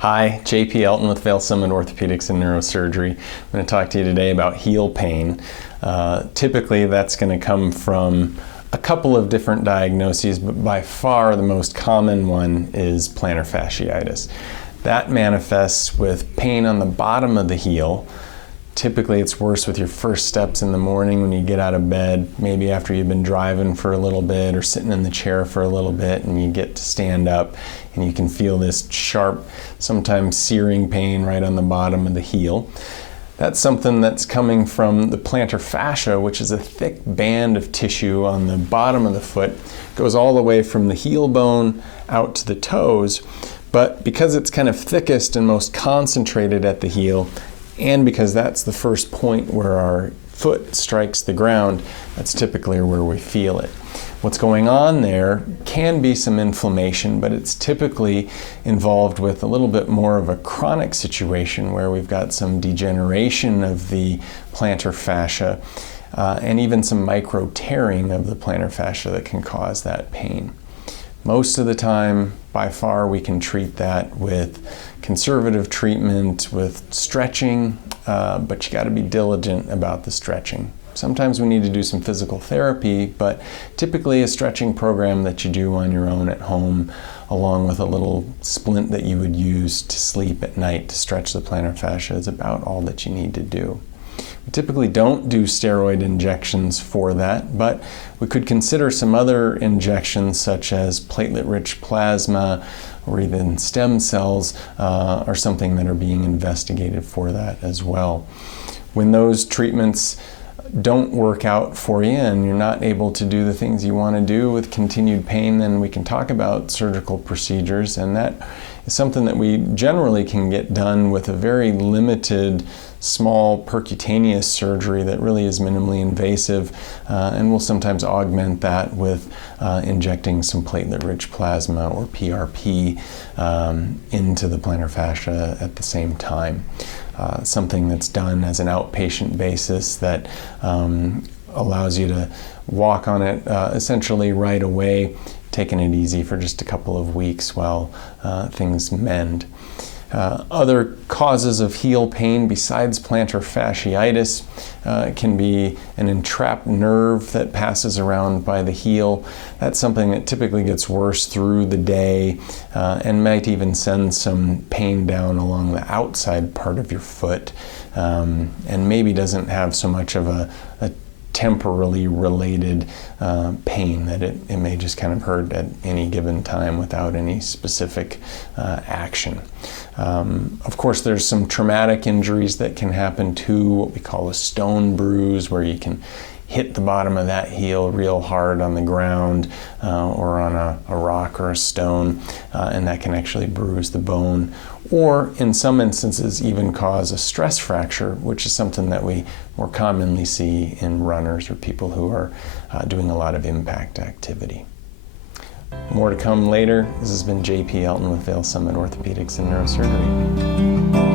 Hi, JP Elton with Vail Summit Orthopedics and Neurosurgery. I'm going to talk to you today about heel pain. Typically that's going to come from a couple of different diagnoses, but by far the most common one is plantar fasciitis. That manifests with pain on the bottom of the heel. Typically it's worse with your first steps in the morning when you get out of bed, maybe after you've been driving for a little bit or sitting in the chair for a little bit and you get to stand up and you can feel this sharp, sometimes searing pain right on the bottom of the heel. That's something that's coming from the plantar fascia, which is a thick band of tissue on the bottom of the foot. It goes all the way from the heel bone out to the toes, but because it's kind of thickest and most concentrated at the heel, and because that's the first point where our foot strikes the ground, that's typically where we feel it. What's going on there can be some inflammation, but it's typically involved with a little bit more of a chronic situation where we've got some degeneration of the plantar fascia and even some micro tearing of the plantar fascia that can cause that pain. Most of the time, by far, we can treat that with conservative treatment, with stretching, but you got to be diligent about the stretching. Sometimes we need to do some physical therapy, but typically a stretching program that you do on your own at home, along with a little splint that you would use to sleep at night to stretch the plantar fascia, is about all that you need to do. We typically don't do steroid injections for that, but we could consider some other injections such as platelet-rich plasma or even stem cells or something that are being investigated for that as well. When those treatments don't work out for you and you're not able to do the things you want to do with continued pain, then we can talk about surgical procedures, and that is something that we generally can get done with a very limited small percutaneous surgery that really is minimally invasive, and we'll sometimes augment that with injecting some platelet-rich plasma or PRP into the plantar fascia at the same time. Something that's done as an outpatient basis that allows you to walk on it essentially right away, taking it easy for just a couple of weeks while things mend. Other causes of heel pain besides plantar fasciitis can be an entrapped nerve that passes around by the heel. That's something that typically gets worse through the day and might even send some pain down along the outside part of your foot, and maybe doesn't have so much of a temporally related pain that it may just kind of hurt at any given time without any specific action. Of course, there's some traumatic injuries that can happen too, what we call a stone bruise, where you can hit the bottom of that heel real hard on the ground or on a rock or a stone, and that can actually bruise the bone, or in some instances even cause a stress fracture, which is something that we more commonly see in runners or people who are doing a lot of impact activity. More to come later. This has been JP Elton with Vail Summit Orthopedics and Neurosurgery.